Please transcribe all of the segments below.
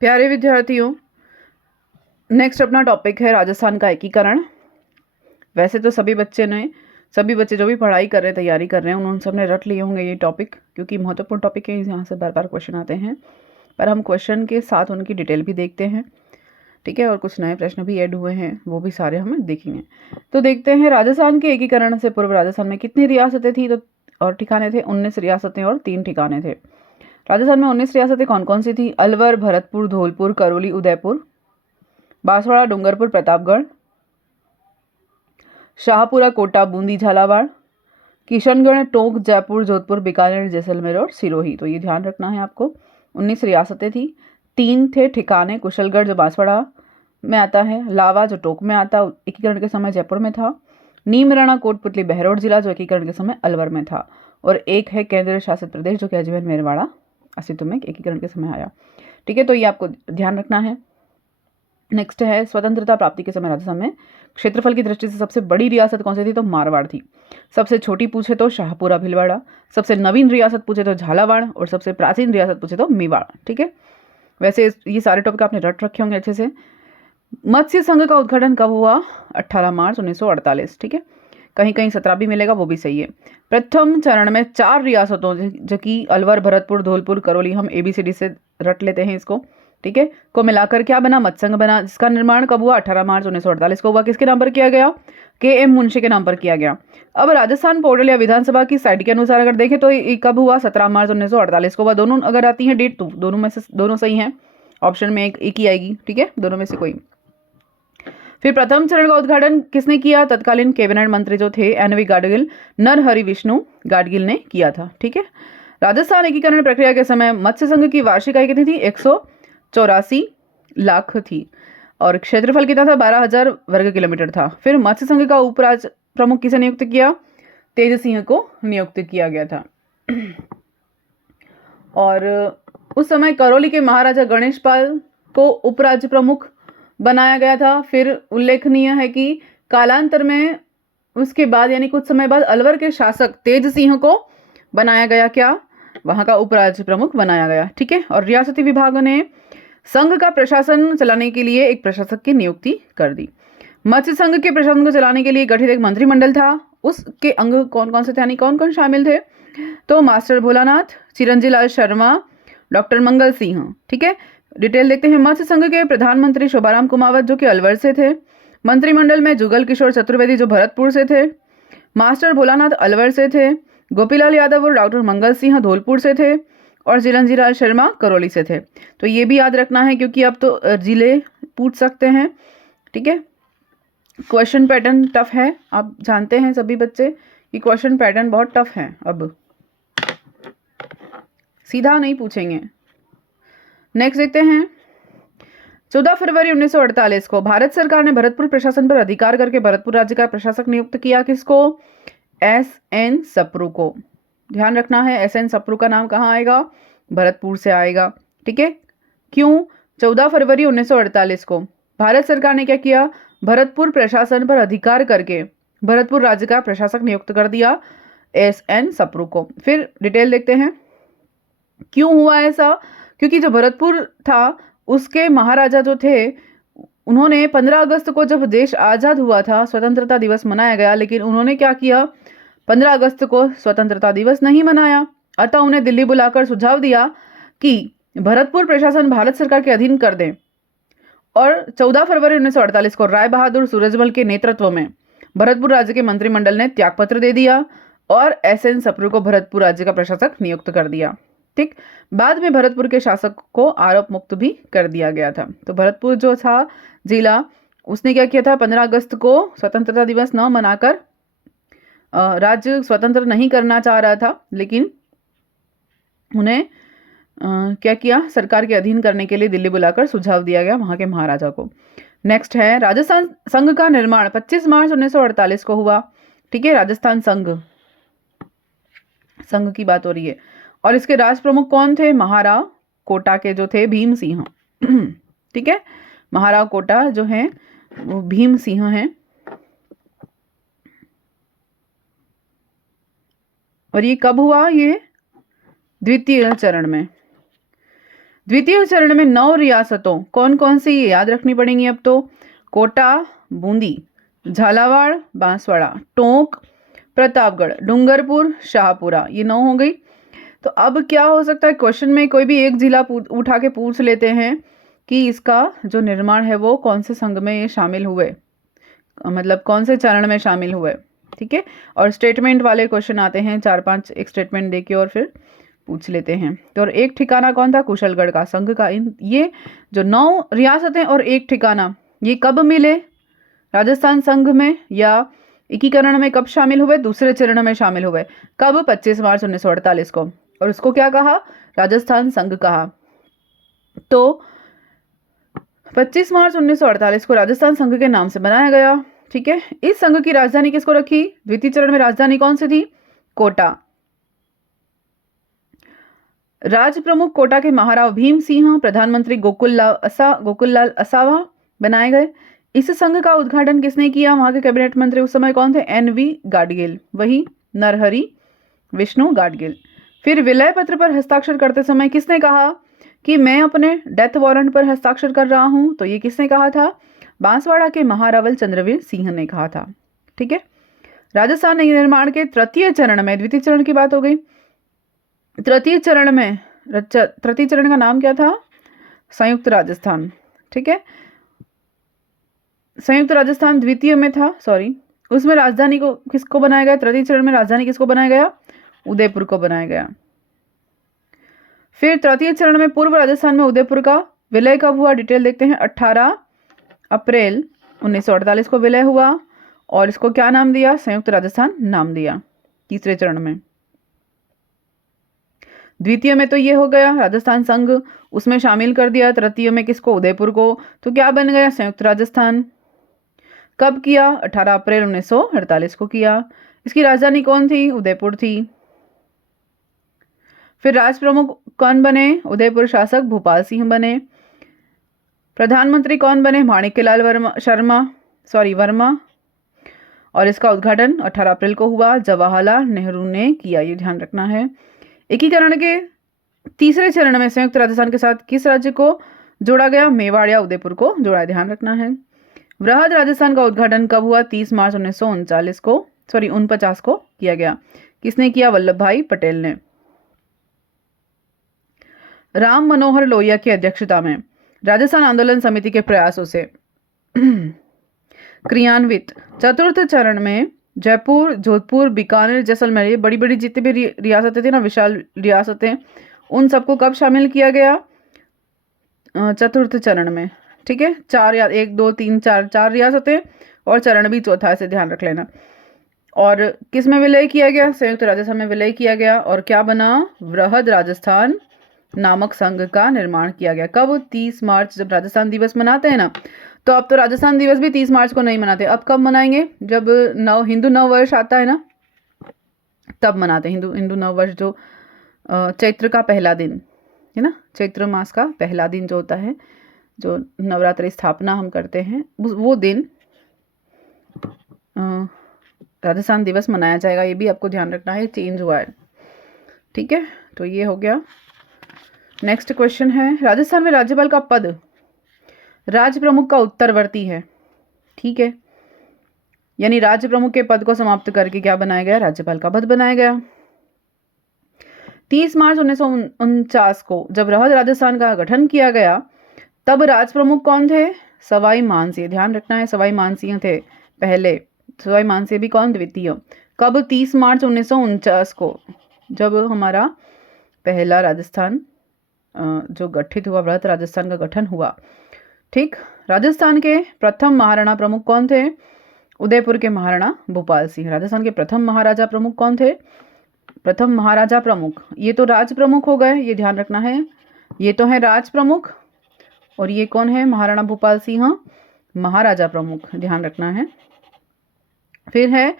प्यारे विद्यार्थियों, नेक्स्ट अपना टॉपिक है राजस्थान का एकीकरण। वैसे तो सभी बच्चे जो भी पढ़ाई कर रहे हैं, तैयारी कर रहे हैं, उन्होंने सबने रट लिए होंगे ये टॉपिक, क्योंकि महत्वपूर्ण टॉपिक है। यहाँ से बार बार क्वेश्चन आते हैं, पर हम क्वेश्चन के साथ उनकी डिटेल भी देखते हैं, ठीक है। और कुछ नए प्रश्न भी ऐड हुए हैं, वो भी सारे हम देखेंगे। तो देखते हैं, राजस्थान के एकीकरण से पूर्व राजस्थान में कितनी रियासतें थी तो और ठिकाने थे? 19 रियासतें और 3 ठिकाने थे। राजस्थान में 19 रियासतें कौन कौन सी थी? अलवर, भरतपुर, धौलपुर, करौली, उदयपुर, बांसवाड़ा, डूंगरपुर, प्रतापगढ़, शाहपुरा, कोटा, बूंदी, झालावाड़, किशनगढ़, टोंक, जयपुर, जोधपुर, बीकानेर, जैसलमेर और सिरोही। तो ये ध्यान रखना है आपको। 19 रियासतें थी, 3 थे ठिकाने। कुशलगढ़ जो बांसवाड़ा में आता है, लावा जो टोंक में आता, एकीकरण के समय जयपुर में था, नीमराणा, कोटपुतली, बहरौड़ जिला जो एकीकरण के समय अलवर में था, और एक है केंद्र शासित प्रदेश जो कि अजमेर मेरवाड़ा अस्तित्व में एकीकरण के समय आया, ठीक है। तो ये आपको ध्यान रखना है। नेक्स्ट है, स्वतंत्रता प्राप्ति के समय राजस्थान में क्षेत्रफल की दृष्टि से सबसे बड़ी रियासत कौन सी थी? तो मारवाड़ थी। सबसे छोटी पूछे तो शाहपुरा भिलवाड़ा, सबसे नवीन रियासत पूछे तो झालावाड़, और सबसे प्राचीन रियासत पूछे तो मेवाड़, ठीक है। वैसे ये सारे टॉपिक आपने रट रखे होंगे अच्छे से। मत्स्य संघ का उद्घाटन कब हुआ? 18 मार्च 1948, ठीक है। कहीं कहीं 17 भी मिलेगा, वो भी सही है। प्रथम चरण में 4 रियासतों, जो कि अलवर, भरतपुर, धौलपुर, करौली, हम ABCD से रट लेते हैं इसको, ठीक है, को मिलाकर क्या बना? मत्स्यसंघ बना, जिसका निर्माण कब हुआ? 18 मार्च 1948 को हुआ। किसके नाम पर किया गया? KM मुंशी के नाम पर किया गया। अब राजस्थान पोर्टल या विधानसभा की साइट के अनुसार अगर देखें तो ये कब हुआ? 17 मार्च 1948 को हुआ। दोनों अगर आती है डेट तो दोनों में से दोनों सही हैं, ऑप्शन में एक ही आएगी, ठीक है, दोनों में से कोई। फिर प्रथम चरण का उद्घाटन किसने किया? तत्कालीन कैबिनेट मंत्री जो थे NV गाडगिल, नरहरि विष्णु गाडगिल ने किया था, ठीक है। राजस्थान एकीकरण प्रक्रिया के समय मत्स्य संघ की वार्षिक आय कितनी थी? 184 लाख थी, और क्षेत्रफल कितना था? 12,000 वर्ग किलोमीटर था। फिर मत्स्य संघ का उपराज प्रमुख किसे नियुक्त किया? तेज सिंह को नियुक्त किया गया था। और उस समय करौली के महाराजा गणेश पाल को उपराज्य प्रमुख बनाया गया था। फिर उल्लेखनीय है कि कालांतर में उसके बाद यानी कुछ समय बाद अलवर के शासक तेज सिंह को बनाया गया, क्या? वहां का उपराज्य प्रमुख बनाया गया, ठीक है। और रियासती विभाग ने संघ का प्रशासन चलाने के लिए एक प्रशासक की नियुक्ति कर दी। मत्स्य संघ के प्रशासन को चलाने के लिए गठित एक मंत्रिमंडल था। उसके अंग कौन कौन से थे, यानी कौन कौन शामिल थे? तो मास्टर भोलानाथ, चिरंजी लाल शर्मा, डॉक्टर मंगल सिंह, ठीक है। डिटेल देखते हैं। मत्स्य संघ के प्रधानमंत्री शोभाराम कुमावत जो कि अलवर से थे। मंत्रिमंडल में जुगल किशोर चतुर्वेदी जो भरतपुर से थे। मास्टर भोलानाथ अलवर से थे। गोपीलाल यादव और डॉक्टर मंगल सिंह धौलपुर से थे, और चिरंजी लाल शर्मा करौली से थे। तो ये भी याद रखना है, क्योंकि अब तो जिले पूछ सकते हैं, ठीक है। क्वेश्चन पैटर्न टफ है, आप जानते हैं सभी बच्चे कि क्वेश्चन पैटर्न बहुत टफ है, अब सीधा नहीं पूछेंगे। नेक्स्ट देखते हैं। 14 फरवरी 1948 को भारत सरकार ने भरतपुर प्रशासन पर अधिकार करके भरतपुर राज्य का प्रशासक नियुक्त किया। किसको? SN सप्रू को। ध्यान रखना है, SN सप्रू का नाम कहाँ आएगा? भरतपुर से आएगा, ठीक है। क्यों? 14 फरवरी 1948 को भारत सरकार ने क्या किया? भरतपुर प्रशासन पर अधिकार करके भरतपुर राज्य का प्रशासक नियुक्त कर दिया, SN सप्रू को। फिर डिटेल देखते हैं, क्यों हुआ ऐसा? क्योंकि जो भरतपुर था उसके महाराजा जो थे, उन्होंने 15 अगस्त को जब देश आज़ाद हुआ था, स्वतंत्रता दिवस मनाया गया, लेकिन उन्होंने क्या किया? 15 अगस्त को स्वतंत्रता दिवस नहीं मनाया। अतः उन्हें दिल्ली बुलाकर सुझाव दिया कि भरतपुर प्रशासन भारत सरकार के अधीन कर दें। और 14 फरवरी 1948 को राय बहादुर सूरजमल के नेतृत्व में भरतपुर राज्य के मंत्रिमंडल ने त्यागपत्र दे दिया और SN सप्रू को भरतपुर राज्य का प्रशासक नियुक्त कर दिया, ठीक। बाद में भरतपुर के शासक को आरोप मुक्त भी कर दिया गया था। तो भरतपुर जो था जिला, उसने क्या किया था? 15 अगस्त को स्वतंत्रता दिवस न मनाकर राज्य स्वतंत्र नहीं करना चाह रहा था, लेकिन उन्हें क्या किया? सरकार के अधीन करने के लिए दिल्ली बुलाकर सुझाव दिया गया वहां के महाराजा को। नेक्स्ट है, राजस्थान संघ का निर्माण 25 मार्च 1948 को हुआ, ठीक है। राजस्थान संघ की बात हो रही है, और इसके राज प्रमुख कौन थे? महाराव कोटा के जो थे भीम सिंह, ठीक है। महाराव कोटा जो हैं वो भीम सिंह हैं, और ये कब हुआ? ये द्वितीय चरण में। द्वितीय चरण में 9 रियासतों कौन कौन सी ये याद रखनी पड़ेंगी अब तो। कोटा, बूंदी, झालावाड़, बांसवाड़ा, टोंक, प्रतापगढ़, डूंगरपुर, शाहपुरा, ये 9 हो गई। तो अब क्या हो सकता है, क्वेश्चन में कोई भी एक जिला उठा के पूछ लेते हैं कि इसका जो निर्माण है वो कौन से संघ में ये शामिल हुए, मतलब कौन से चरण में शामिल हुए। ठीक है, और स्टेटमेंट वाले क्वेश्चन आते हैं, 4-5 एक स्टेटमेंट देके और फिर पूछ लेते हैं। तो और एक ठिकाना कौन था, कुशलगढ़ का संघ का। इन ये जो 9 रियासतें और एक ठिकाना ये कब मिले राजस्थान संघ में, या एकीकरण में कब शामिल हुए, दूसरे चरण में शामिल हुए कब, 25 मार्च 1948 को, और उसको क्या कहा, राजस्थान संघ कहा। तो 25 मार्च 1948 को राजस्थान संघ के नाम से बनाया गया। ठीक है, इस संघ की राजधानी किसको रखी, द्वितीय चरण में राजधानी कौन सी थी, कोटा। राज प्रमुख कोटा के महाराव भीम सिंह, प्रधानमंत्री गोकुललाल असावा बनाए गए। इस संघ का उद्घाटन किसने किया, वहां के कैबिनेट मंत्री उस समय कौन थे, NV गाडगिल, वही नरहरि विष्णु गाडगिल। फिर विलय पत्र पर हस्ताक्षर करते समय किसने कहा कि मैं अपने डेथ वारंट पर हस्ताक्षर कर रहा हूं, तो ये किसने कहा था, बांसवाड़ा के महारावल चंद्रवीर सिंह ने कहा था। ठीक है, राजस्थान निर्माण के तृतीय चरण में, द्वितीय चरण की बात हो गई, तृतीय चरण का नाम क्या था, संयुक्त राजस्थान। ठीक है, संयुक्त राजस्थान द्वितीय में था, सॉरी, उसमें राजधानी को किसको बनाया गया, तृतीय चरण में राजधानी किसको बनाया गया, उदयपुर को बनाया गया। फिर तृतीय चरण में पूर्व राजस्थान में उदयपुर का विलय कब हुआ, डिटेल देखते हैं। 18 अप्रैल 1948 को विलय हुआ, और इसको क्या नाम दिया, संयुक्त राजस्थान नाम दिया तीसरे चरण में। द्वितीय में तो ये हो गया राजस्थान संघ, उसमें शामिल कर दिया। तृतीय में किसको, उदयपुर को, तो क्या बन गया, संयुक्त राजस्थान। कब किया, 18 अप्रैल 1948 को किया। इसकी राजधानी कौन थी, उदयपुर थी। फिर राज प्रमुख कौन बने, उदयपुर शासक भूपाल सिंह बने। प्रधानमंत्री कौन बने, माणिक्यलाल वर्मा। और इसका उद्घाटन 18 अप्रैल को हुआ, जवाहरलाल नेहरू ने किया, ये ध्यान रखना है। एकीकरण के तीसरे चरण में संयुक्त राजस्थान के साथ किस राज्य को जोड़ा गया, मेवाड़ या उदयपुर को जोड़ा, ध्यान रखना है। वृहद राजस्थान का उद्घाटन कब हुआ, 30 मार्च 1949 को किया गया। किसने किया, वल्लभ भाई पटेल ने। राम मनोहर लोहिया की अध्यक्षता में राजस्थान आंदोलन समिति के प्रयासों से क्रियान्वित चतुर्थ चरण में जयपुर, जोधपुर, बीकानेर, जैसलमेर, ये बड़ी बड़ी जितनी भी रियासतें थी ना, विशाल रियासतें, उन सबको कब शामिल किया गया, चतुर्थ चरण में। ठीक है, 1 2 3 4 रियासतें, और चरण भी चौथा, से ध्यान रख लेना। और किस में विलय किया गया, संयुक्त राजस्थान में विलय किया गया, और क्या बना, वृहद राजस्थान नामक संघ का निर्माण किया गया। कब, 30 मार्च, जब राजस्थान दिवस मनाते हैं ना, तो अब तो राजस्थान दिवस भी 30 मार्च को नहीं मनाते, अब कब मनाएंगे, जब हिंदू नववर्ष आता है ना, तब मनाते हैं। हिंदू नववर्ष जो चैत्र का पहला दिन है ना, चैत्र मास का पहला दिन जो होता है, जो नवरात्रि स्थापना हम करते हैं, वो दिन राजस्थान दिवस मनाया जाएगा। ये भी आपको ध्यान रखना है, चेंज हुआ है। ठीक है, तो ये हो गया। नेक्स्ट क्वेश्चन है, राजस्थान में राज्यपाल का पद राज प्रमुख का उत्तरवर्ती है। ठीक है, यानी राज्य प्रमुख के पद को समाप्त करके क्या बनाया गया, राज्यपाल का पद बनाया गया। 30 मार्च 1949 को जब वृहद राजस्थान का गठन किया गया, तब राज प्रमुख कौन थे, सवाई मानसिंह, ध्यान रखना है, सवाई मानसिंह थे पहले, सवाई मानसिंह भी कौन, द्वितीय। कब, 30 मार्च 1949 को, जब हमारा पहला राजस्थान जो गठित हुआ, वृहद राजस्थान का गठन हुआ। ठीक, राजस्थान के प्रथम महाराणा प्रमुख कौन थे, उदयपुर के महाराणा भूपाल सिंह। राजस्थान के प्रथम महाराजा प्रमुख कौन थे, प्रथम महाराजा प्रमुख, ये तो राज प्रमुख हो गए, ये ध्यान रखना है, ये तो है राज प्रमुख, और ये कौन है, महाराणा भूपाल सिंह महाराजा प्रमुख, ध्यान रखना है। फिर है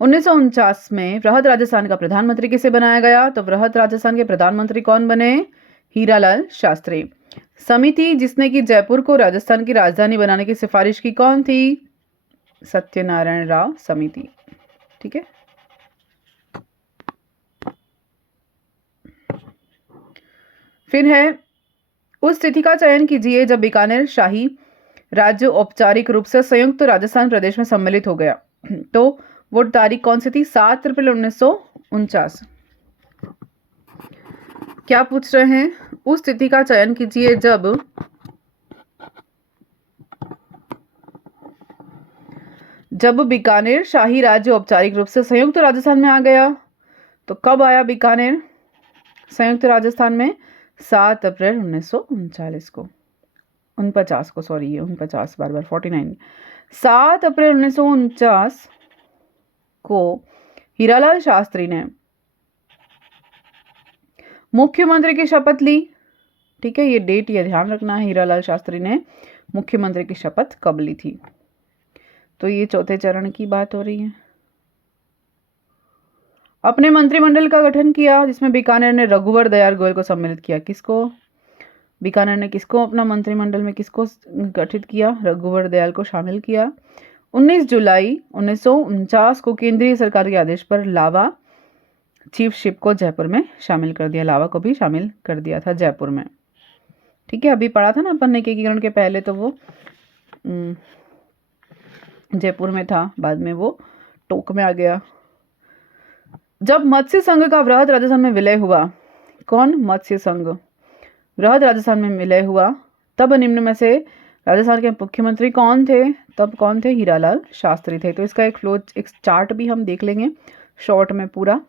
1949 में वृहद राजस्थान का प्रधानमंत्री किसे बनाया गया, तो वृहद राजस्थान के प्रधानमंत्री कौन बने, हीरालाल शास्त्री। समिति जिसने की जयपुर को राजस्थान की राजधानी बनाने की सिफारिश की कौन थी, सत्यनारायण राव समिति। ठीक है, फिर है उस तिथि का चयन कीजिए जब बीकानेर शाही राज्य औपचारिक रूप से संयुक्त राजस्थान प्रदेश में सम्मिलित हो गया। तो वो तारीख कौन सी थी? 7 अप्रैल 1949। क्या पूछ रहे हैं? उस तिथि का चयन कीजिए जब बीकानेर शाही राज्य औपचारिक रूप से संयुक्त राजस्थान में आ गया। तो कब आया बीकानेर संयुक्त राजस्थान में? 7 अप्रैल 1939 को, 49 को, सॉरी ये 49 बार 49। 7 अप्रैल 1949 को हीरालाल शास्त्री ने मुख्यमंत्री की शपथ ली। ठीक है, ये डेट ये ध्यान रखना है, हीरालाल शास्त्री ने मुख्यमंत्री की शपथ कब ली थी। तो ये चौथे चरण की बात हो रही है। अपने मंत्रिमंडल का गठन किया जिसमें बीकानेर ने रघुवर दयाल गोयल को सम्मिलित किया। किसको? बीकानेर ने किसको अपना मंत्रिमंडल में किसको गठित किया? रघुवर दयाल को शामिल किया। 19 जुलाई 1949 को केंद्रीय सरकार के आदेश पर लावा चीफ शिप को जयपुर में शामिल कर दिया। लावा को भी शामिल कर दिया था जयपुर में। ठीक है, अभी पढ़ा था ना अपन ने एकीकरण के पहले, तो वो जयपुर में था, बाद में वो टोक में आ गया। जब मत्स्य संघ का वृहद राजस्थान में विलय हुआ, कौन? मत्स्य संघ वृहद राजस्थान में विलय हुआ, तब निम्न में से राजस्थान के मुख्यमंत्री कौन थे? तब कौन थे? हीरालाल शास्त्री थे। तो इसका एक चार्ट भी हम देख लेंगे शॉर्ट में पूरा।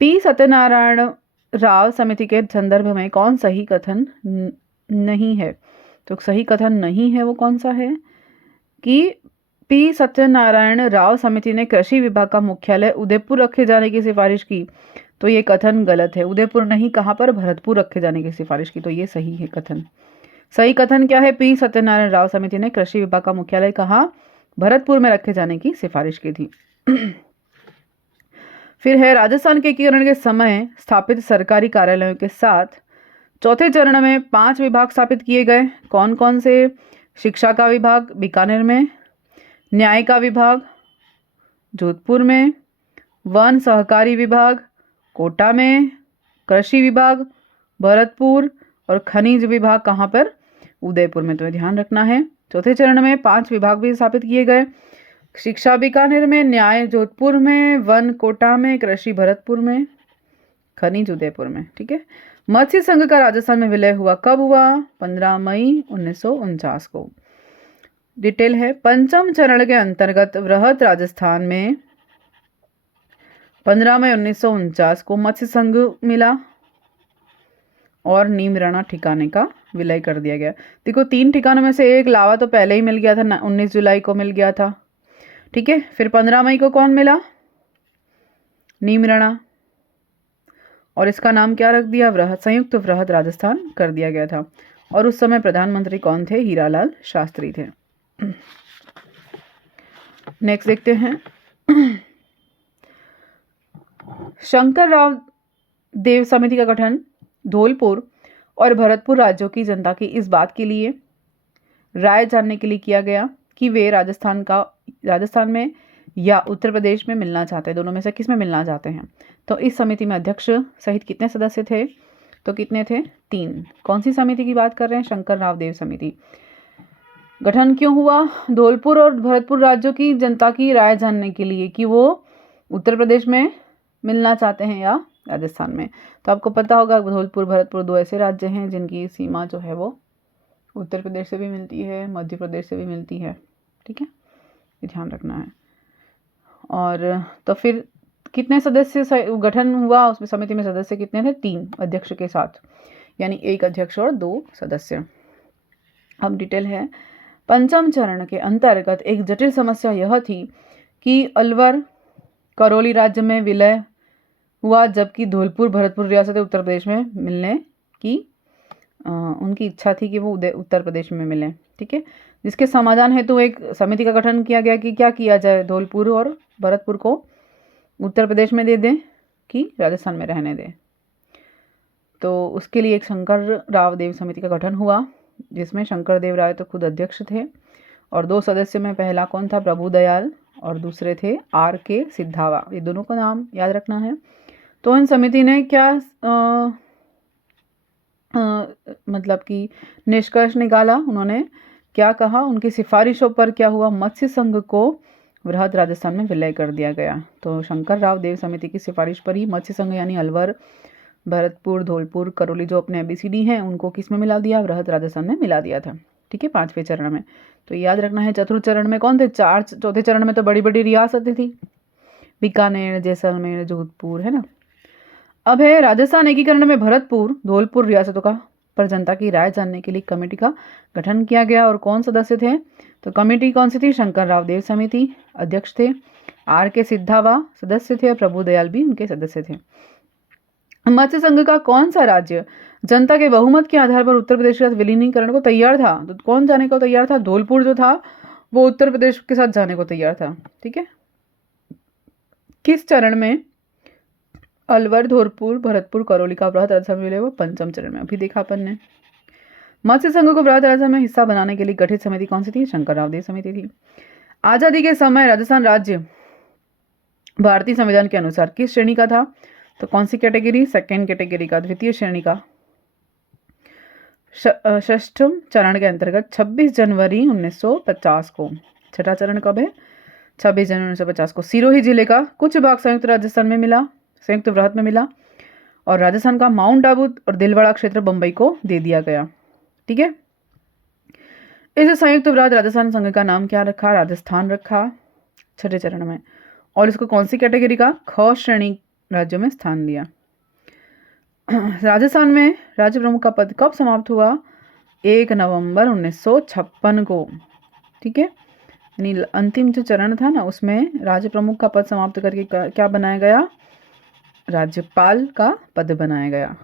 पी सत्यनारायण राव समिति के संदर्भ में कौन सही कथन नहीं है? तो सही कथन नहीं है वो कौन सा है? कि पी सत्यनारायण राव समिति ने कृषि विभाग का मुख्यालय उदयपुर रखे जाने की सिफारिश की। तो ये कथन गलत है। उदयपुर नहीं, कहाँ पर? भरतपुर रखे जाने की सिफारिश की। तो ये सही है कथन। सही कथन क्या है? पी सत्यनारायण राव समिति ने कृषि विभाग का मुख्यालय कहाँ? भरतपुर में रखे जाने की सिफारिश की थी। फिर है राजस्थान के एकीकरण के समय स्थापित सरकारी कार्यालयों के साथ चौथे चरण में 5 विभाग स्थापित किए गए। कौन कौन से? शिक्षा का विभाग बीकानेर में, न्याय का विभाग जोधपुर में, वन सहकारी विभाग कोटा में, कृषि विभाग भरतपुर और खनिज विभाग कहाँ पर? उदयपुर में। तो ध्यान रखना है। चौथे चरण में 5 विभाग भी स्थापित किए गए। शिक्षा बीकानेर में, न्याय जोधपुर में, वन कोटा में, कृषि भरतपुर में, खनिज उदयपुर में। ठीक है। मत्स्य संघ का राजस्थान में विलय हुआ कब हुआ? 15 मई 1949 को। डिटेल है। पंचम चरण के अंतर्गत वृहद राजस्थान में 15 मई 1949 को मत्स्य संघ मिला और नीमराणा ठिकाने का विलय कर दिया गया। देखो 3 ठिकानों में से एक लावा तो पहले ही मिल गया था, 19 जुलाई को मिल गया था। ठीक है। फिर 15 मई को कौन मिला? नीमराणा। और इसका नाम क्या रख दिया? वृहद, संयुक्त वृहद राजस्थान कर दिया गया था। और उस समय प्रधानमंत्री कौन थे? हीरालाल शास्त्री थे। नेक्स्ट देखते हैं। शंकरराव देव समिति का गठन धौलपुर और भरतपुर राज्यों की जनता की इस बात के लिए राय जानने के लिए किया गया कि वे राजस्थान में या उत्तर प्रदेश में मिलना चाहते हैं, दोनों में से किस में मिलना चाहते हैं। तो इस समिति में अध्यक्ष सहित कितने सदस्य थे? तो कितने थे? 3। कौन सी समिति की बात कर रहे हैं? शंकरराव देव समिति। गठन क्यों हुआ? धौलपुर और भरतपुर राज्यों की जनता की राय जानने के लिए कि वो उत्तर प्रदेश में मिलना चाहते हैं या राजस्थान में। तो आपको पता होगा धौलपुर भरतपुर 2 ऐसे राज्य हैं जिनकी सीमा जो है वो उत्तर प्रदेश से भी मिलती है, मध्य प्रदेश से भी मिलती है। ठीक है, ये ध्यान रखना है। और तो फिर कितने सदस्य गठन हुआ? उसमें समिति में सदस्य कितने थे? 3 अध्यक्ष के साथ, यानी 1 अध्यक्ष और 2 सदस्य। अब डिटेल है। पंचम चरण के अंतर्गत एक जटिल समस्या यह थी कि अलवर करौली राज्य में विलय हुआ, जबकि धौलपुर भरतपुर रियासत उत्तर प्रदेश में मिलने की उनकी इच्छा थी कि वो उत्तर प्रदेश में मिले। ठीक है, जिसके समाधान हेतु एक समिति का गठन किया गया कि क्या किया जाए, धौलपुर और भरतपुर को उत्तर प्रदेश में दे दें कि राजस्थान में रहने दें। तो उसके लिए एक शंकर राव देव समिति का गठन हुआ, जिसमें शंकर देव राय तो खुद अध्यक्ष थे और 2 सदस्य में पहला कौन था? प्रभु दयाल, और दूसरे थे R.K. सिद्धावा। ये दोनों का नाम याद रखना है। तो इन समिति ने क्या मतलब कि निष्कर्ष निकाला उन्होंने, क्या कहा, उनकी सिफारिशों पर क्या हुआ, मत्स्य संघ को वृहद राजस्थान में विलय कर दिया गया। तो शंकर राव देव समिति की सिफारिश पर ही मत्स्य संघ यानी अलवर, भरतपुर, धौलपुर, करौली जो अपने ABCD हैं उनको किस में मिला दिया, वृहद राजस्थान में मिला दिया था। ठीक है, 5वें चरण में। तो याद रखना है चतुर्थ चरण में कौन थे, चौथे चरण में तो बड़ी बड़ी रियासतें थी, बीकानेर, जैसलमेर, जोधपुर, है ना। अब है राजस्थान एकीकरण में भरतपुर, धौलपुर रियासतों का पर जनता की राय जानने के लिए कमेटी का गठन किया गया। और कौन सदस्य थे, तो कमेटी कौन सी थी, शंकर राव देव समिति अध्यक्ष थे, RK सिद्धावा सदस्य थे, प्रभुदयाल भी उनके सदस्य थे। मत्स्य संघ का कौन सा राज्य जनता के बहुमत के आधार पर उत्तर प्रदेश के साथ विलीनीकरण को तैयार था, तो कौन जाने को तैयार था, धौलपुर जो था वो उत्तर प्रदेश के साथ जाने को तैयार था। ठीक है, किस चरण में, अलवर, धौलपुर, भरतपुर, करौली का वृहद राजस्थान मिले, वो 5वें चरण में अभी देखा अपन ने। मत्स्य संघ को वृहद राजस्थान में हिस्सा बनाने के लिए गठित समिति कौन सी थी, शंकर राव देव समिति थी। आजादी के समय राजस्थान राज्य भारतीय संविधान के अनुसार किस श्रेणी का था, तो कौन सी कैटेगरी, 2nd कैटेगरी का, द्वितीय श्रेणी का। षष्ठम चरण के अंतर्गत 26 जनवरी 1950 को, छठा चरण कब है, 26 जनवरी 1950 को सिरोही जिले का कुछ भाग संयुक्त राजस्थान में मिला, संयुक्त वृहद में मिला, और राजस्थान का माउंट आबू और दिलवाड़ा क्षेत्र बंबई को दे दिया गया। ठीक है, इस संयुक्त वृहद राजस्थान संघ का नाम क्या रखा, राजस्थान रखा छठे चरण में, और इसको कौन सी कैटेगरी का, ख श्रेणी राज्यों में स्थान दिया। राजस्थान में राज्य प्रमुख का पद कब समाप्त हुआ, 1 नवंबर 1956 को। ठीक है, यानी अंतिम जो चरण था ना उसमें राज्य प्रमुख का पद समाप्त करके क्या बनाया गया, राज्यपाल का पद बनाया गया।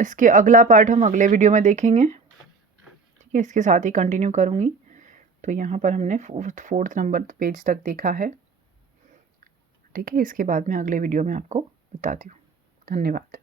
इसके अगला पार्ट हम अगले वीडियो में देखेंगे। ठीक है, इसके साथ ही कंटिन्यू करूँगी। तो यहाँ पर हमने 4th नंबर पेज तक देखा है। ठीक है, इसके बाद में अगले वीडियो में आपको बताती हूँ। धन्यवाद।